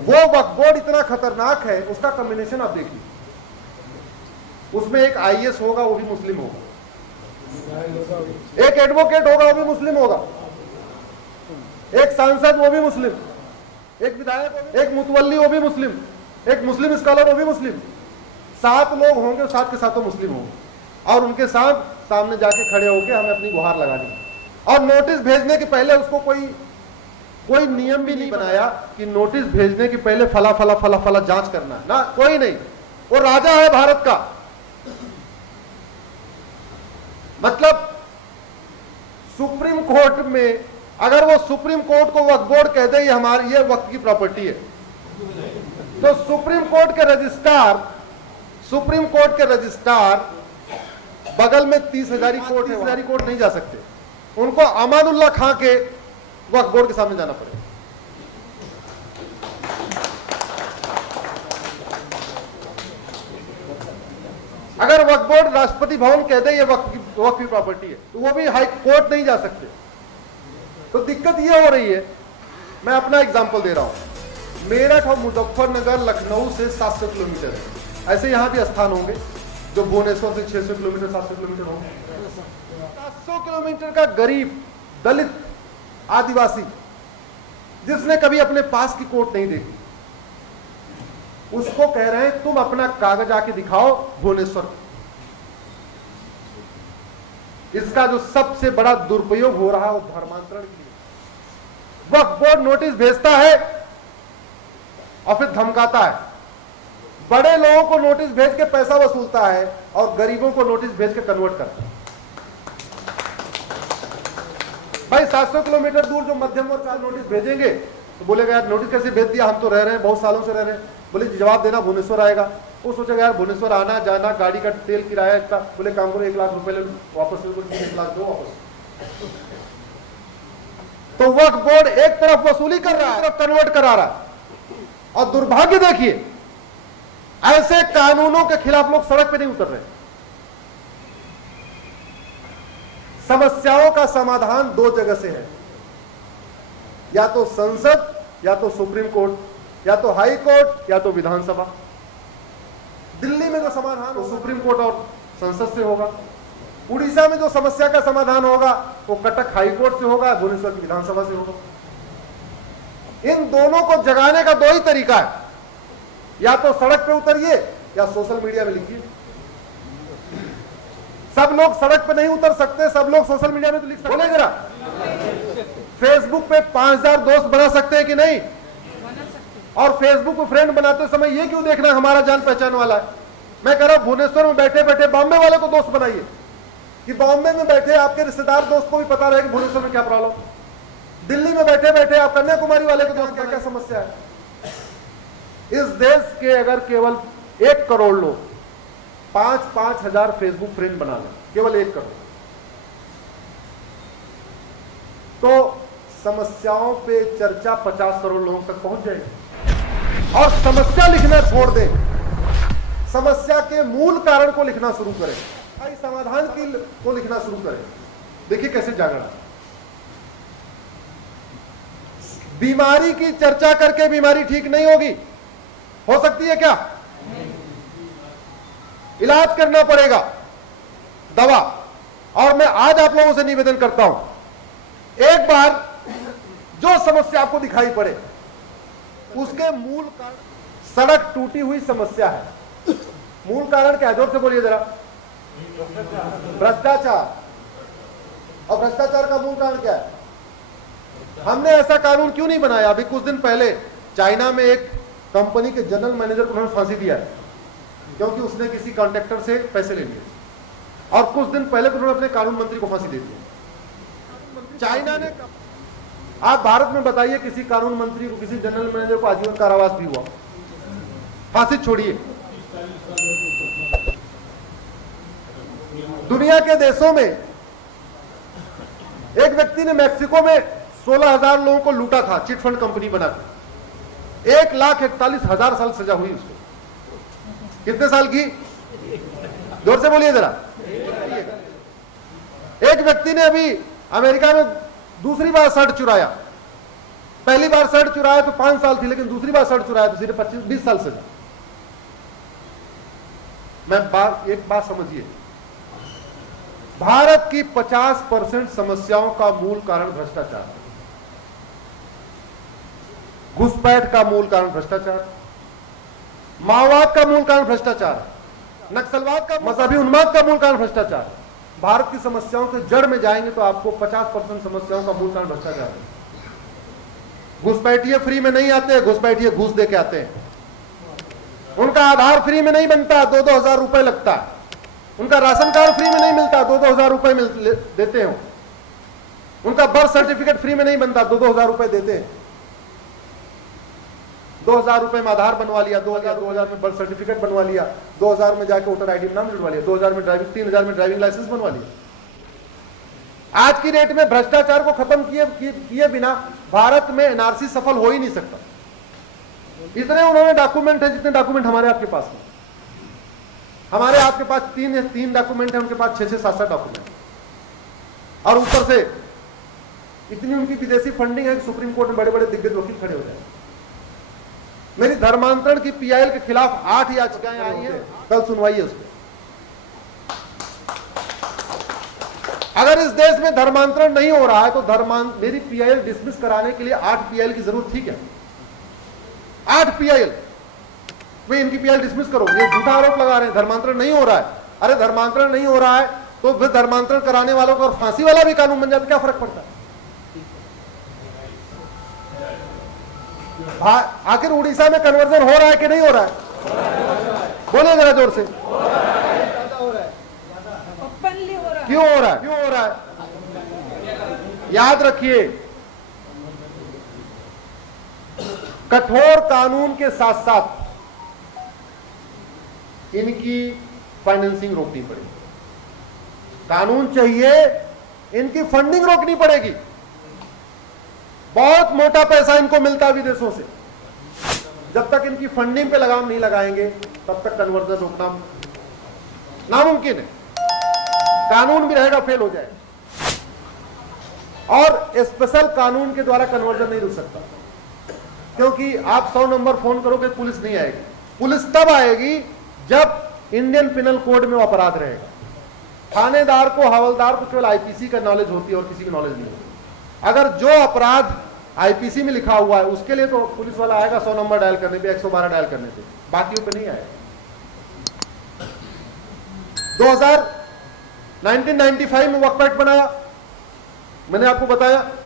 वो वक्फ बोर्ड इतना खतरनाक है, उसका कॉम्बिनेशन आप देखिए, उसमें एक आईएएस होगा वो भी मुस्लिम होगा, एक एडवोकेट होगा वो भी मुस्लिम होगा, एक सांसद वो भी मुस्लिम, एक विधायक, एक मुतवल्ली वो भी मुस्लिम, एक मुस्लिम स्कॉलर वो भी मुस्लिम। 7 लोग होंगे, 7 के 7 मुस्लिम होंगे, और उनके साथ सामने जाके खड़े होकर हमें अपनी गुहार लगानी। और नोटिस भेजने के पहले उसको कोई नियम भी नहीं बनाया कि नोटिस भेजने के पहले फला फला फला फला जांच करना है ना, कोई नहीं। वो राजा है भारत का। मतलब सुप्रीम कोर्ट में अगर वो सुप्रीम कोर्ट को वक्फ बोर्ड कह दे ये वक्फ की प्रॉपर्टी है, तो सुप्रीम कोर्ट के रजिस्ट्रार बगल में 30,000 कोर्ट है, 30,000 कोर्ट नहीं जा सकते, उनको अमानुल्लाह खां के वक्फ बोर्ड के सामने जाना पड़ेगा। अगर वक्फ बोर्ड राष्ट्रपति भवन कह दे ये वक्फ की प्रॉपर्टी है, तो वो भी हाई कोर्ट नहीं जा सकते। तो दिक्कत ये हो रही है, मैं अपना एग्जांपल दे रहा हूं, मेरठ और मुजफ्फरनगर लखनऊ से 700 किलोमीटर है। ऐसे यहां भी स्थान होंगे जो भुवनेश्वर से 600 किलोमीटर 700 किलोमीटर होंगे। 700 किलोमीटर का गरीब, दलित, आदिवासी जिसने कभी अपने पास की कोर्ट नहीं देखी, उसको कह रहे हैं तुम अपना कागज आके दिखाओ भुवनेश्वर। इसका जो सबसे बड़ा दुरुपयोग हो रहा है वो धर्मांतरण की। वक्फ बोर्ड नोटिस भेजता है और फिर धमकाता है, बड़े लोगों को नोटिस भेज के पैसा वसूलता है और गरीबों को नोटिस भेज के कन्वर्ट करता है। भाई 700 किलोमीटर दूर जो मध्यम वर्ग का नोटिस भेजेंगे तो बोलेगा यार नोटिस कैसे भेज दिया, हम तो रह रहे हैं, बहुत सालों से रह रहे हैं। बोले जवाब देना भुवनेश्वर आएगा। वो सोचेगा यार भुवनेश्वर आना जाना, गाड़ी का तेल किराया इतना, बोले काम करो 1 लाख रुपए ले वापस, 1 लाख दो वापस। तो वक्फ बोर्ड एक तरफ वसूली कर रहा है, एक तरफ कन्वर्ट करा रहा है। और दुर्भाग्य देखिए, ऐसे कानूनों के खिलाफ लोग सड़क पे नहीं उतर रहे। समस्याओं का समाधान 2 जगह से है, या तो संसद, या तो सुप्रीम कोर्ट, या तो हाई कोर्ट, या तो विधानसभा। दिल्ली में जो समाधान वो सुप्रीम कोर्ट और संसद से होगा। उड़ीसा में जो समस्या का समाधान होगा वो कटक हाई कोर्ट से होगा, भुवनेश्वर की विधानसभा से होगा। इन दोनों को जगाने का 2 ही तरीका है, या तो सड़क पे उतरिए या सोशल मीडिया में लिखिए। सब लोग सड़क पे नहीं उतर सकते, सब लोग सोशल मीडिया में तो लिख सकते। बोले जरा, फेसबुक पे 5000 दोस्त बना सकते हैं कि नहीं? और फेसबुक पे फ्रेंड बनाते समय ये क्यों देखना हमारा जान पहचान वाला है? मैं कह रहा हूं भुवनेश्वर में बैठे बैठे बॉम्बे वाले को दोस्त बनाइए, कि बॉम्बे में बैठे आपके रिश्तेदार दोस्त को भी पता रहे कि भुवनेश्वर में क्या प्रॉब्लम। दिल्ली में बैठे बैठे आप कन्याकुमारी वाले को दोस्त, क्या क्या समस्या है। इस देश के अगर केवल 1 करोड़ लोग 5-5 हजार फेसबुक फ्रेंड बना लें, केवल 1 करोड़, तो समस्याओं पे चर्चा 50 करोड़ लोगों तक पहुंच जाएगी। और समस्या लिखना छोड़ दें, समस्या के मूल कारण को लिखना शुरू करें, समाधान को लिखना शुरू करें। देखिए कैसे जागरण। बीमारी की चर्चा करके बीमारी ठीक नहीं होगी, हो सकती है क्या? इलाज करना पड़ेगा, दवा। और मैं आज आप लोगों से निवेदन करता हूं, एक बार जो समस्या आपको दिखाई पड़े उसके मूल कारण, सड़क टूटी हुई समस्या है, मूल कारण क्या है? जोर से बोलिए जरा। भ्रष्टाचार। और भ्रष्टाचार का मूल कारण क्या है? हमने ऐसा कानून क्यों नहीं बनाया? अभी कुछ दिन पहले चाइना में एक कंपनी के जनरल मैनेजर को उन्होंने फांसी दिया है, क्योंकि उसने किसी कॉन्ट्रैक्टर से पैसे ले लिए। और कुछ दिन पहले उन्होंने अपने कानून मंत्री को फांसी दे दी। चाइना ने, आप भारत में बताइए किसी कानून मंत्री को, किसी जनरल मैनेजर को आजीवन कारावास भी हुआ? फांसी छोड़िए। दुनिया के देशों में एक व्यक्ति ने मैक्सिको में 16,000 लोगों को लूटा था, चिट फंड कंपनी बनाकर। 1,41,000 साल सजा हुई उसको। कितने साल की? जोर से बोलिए जरा। एक व्यक्ति ने अभी अमेरिका में दूसरी बार शर्ट चुराया, पहली बार शर्ट चुराया तो 5 साल थी, लेकिन दूसरी बार शर्ट चुराया तो सीधे 25-20 साल सजा। एक बात समझिए, भारत की 50% समस्याओं का मूल कारण भ्रष्टाचार है। घुसपैठ का मूल कारण भ्रष्टाचार, माओवाद का मूल कारण भ्रष्टाचार, नक्सलवाद का, मजहबी उन्माद का मूल कारण भ्रष्टाचार। भारत की समस्याओं के जड़ में जाएंगे तो आपको 50% समस्याओं का मूल कारण भ्रष्टाचार है। घुसपैठिए फ्री में नहीं आते, घुसपैठिए घूस दे के आते हैं। उनका आधार फ्री में नहीं बनता, 2-2 हजार रुपए लगता है। उनका राशन कार्ड फ्री में नहीं मिलता, 2-2 हजार रुपए देते हो। उनका बर्थ सर्टिफिकेट फ्री में नहीं बनता, 2-2 हजार रुपए देते हैं। 2,000 रुपए में आधार बनवा लिया, 2,000 में बर्थ सर्टिफिकेट बनवा लिया, 2,000 में जाके वोटर आईडी में नाम जुड़वा लिया, 2,000 में ड्राइविंग, 3,000 में ड्राइविंग लाइसेंस बनवा लिया। आज की डेट में भ्रष्टाचार को खत्म किए बिना भारत में एनआरसी सफल हो ही नहीं सकता। इतने उन्होंने डॉक्यूमेंट है जितने डॉक्यूमेंट हमारे आपके पास में। हमारे आपके पास 3 डॉक्यूमेंट है, उनके पास 6-6, 7-7 डॉक्यूमेंट, और ऊपर से इतनी उनकी विदेशी फंडिंग है कि सुप्रीम कोर्ट में बड़े बड़े दिग्गज वकील खड़े हो जाए। मेरी धर्मांतरण की पीआईएल के खिलाफ 8 याचिकाएं आई हैं, कल सुनवाई है उस पर। अगर इस देश में धर्मांतरण नहीं हो रहा है तो मेरी पीआईएल डिसमिस कराने के लिए 8 पीआईएल की जरूरत थी क्या? 8 पीआईएल वे इनकी पीआईएल डिसमिस करो। ये झूठा आरोप लगा रहे हैं धर्मांतरण नहीं हो रहा है। अरे धर्मांतरण नहीं हो रहा है तो फिर धर्मांतरण कराने वालों को और फांसी वाला भी कानून बन जाए तो क्या फर्क पड़ता है? आखिर उड़ीसा में कन्वर्जन हो रहा है कि नहीं हो रहा है? बोले जरा जोर से। क्यों हो रहा है? क्यों हो रहा है? याद रखिए, कठोर कानून के साथ साथ इनकी फाइनेंसिंग रोकनी पड़ेगी। कानून चाहिए, इनकी फंडिंग रोकनी पड़ेगी। बहुत मोटा पैसा इनको मिलता है विदेशों से। जब तक इनकी फंडिंग पे लगाम नहीं लगाएंगे तब तक कन्वर्जन रोकना नामुमकिन है। कानून भी रहेगा फेल हो जाएगा, और स्पेशल कानून के द्वारा कन्वर्जन नहीं रुक सकता, क्योंकि आप 100 नंबर फोन करोगे पुलिस नहीं आएगी। पुलिस तब आएगी जब इंडियन पिनल कोड में वो अपराध रहेगा। थानेदार को, हवलदार को केवल आईपीसी का नॉलेज होती है और किसी की नॉलेज नहीं होती। अगर जो अपराध आईपीसी में लिखा हुआ है उसके लिए तो पुलिस वाला आएगा 100 नंबर डायल करने पे, 112 डायल करने पे, बाकियों पे नहीं आएगा। 1995 में वक्फ एक्ट बनाया, मैंने आपको बताया।